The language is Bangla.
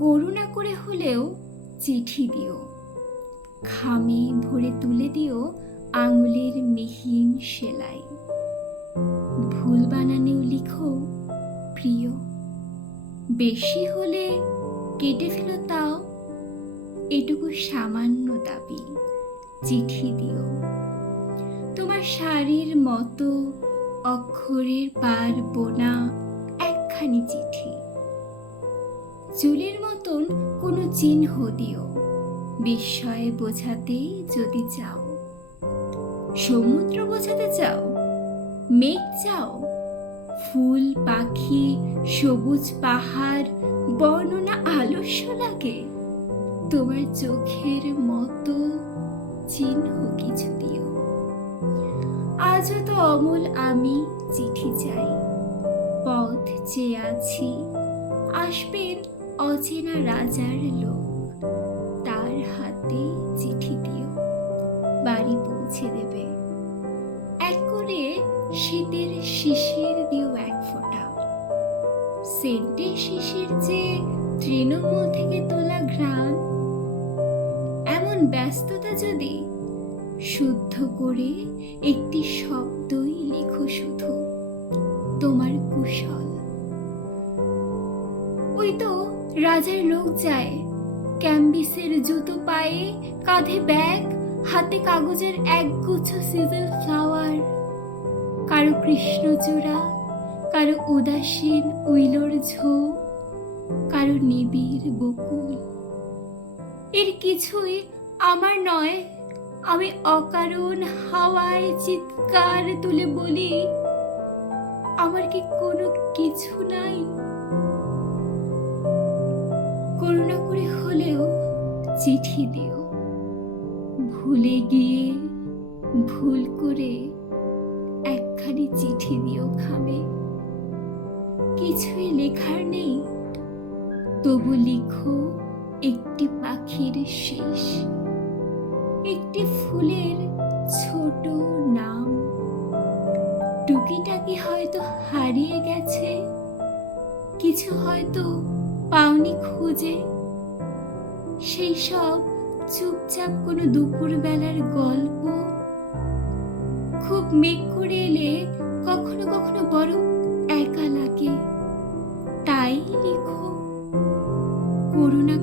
করুণা করে হলেও চিঠি দিও, খামে ভরে তুলে দিও আঙুলের মিহিন সেলাই। ভুল বানানেও লিখো প্রিয়, বেশি হলে কেটে ফেলো তাও, এটুকু সামান্য দাবি, চিঠি দিও। তোমার শাড়ির মতো অক্ষরের পার বোনা একখানি চিঠি। চুলের মতন কোনো চিহ্ন দিও, বিস্ময়ে বোঝাতে যদি চাও। সমুদ্র বোঝাতে চাও, মেঘ চাও, ফুল পাখি সবুজ পাহাড় বর্ণনা আলস্য লাগে, তোমার চোখের মতো চিহ্ন কিছু দিও। আজও তো অমল আমি চিঠি চাই, পথ চেয়ে আছি, আসবেন অচেনা রাজার লোক, তার হাতে চিঠি দিও, বাড়ি পৌঁছে দেবে। এক করে শীতের শিশির দিও এক ফোঁটা, সেন্টের শিশির যে তৃণমূল থেকে তোলা ঘ্রাণ। এমন ব্যস্ততা যদি, শুদ্ধ করে একটি শব্দই লিখো শুধু, তোমার কুশল। ওই তো রাজার লোক যায়, ক্যাম্বিসের জুতো পায়ে, কাঁধে ব্যাগ, হাতে কাগজের একগুচ্ছ সিজন ফ্লাওয়ার। কারো কৃষ্ণচূড়া, কারো উদাসীন উইলোর ঝোপ, কারো নিবিড় বকুল। এর কিছুই আমার নয়, আমি অকারণ হাওয়ায় চিৎকার তুলে বলি, আমার কি কোনো কিছু নাই? করুণা করে হলেও চিঠি দিও, ভুলে গিয়ে ভুল করে একখানি চিঠি দিও খামে। কিছুই লেখার নেই, তবু লিখো একটি পাখির শেষ, একটি ফুলের ছোট নাম। টুকিটাকি হয়তো হারিয়ে গেছে, কিছু হয়তো পাওনি খুঁজে, সেই সব চুপচাপ কোনো দুপুর বেলার গল্প। খুব মেঘ করে এলে কখনো কখনো বড় একা লাগে, তাই লিখো, করুণা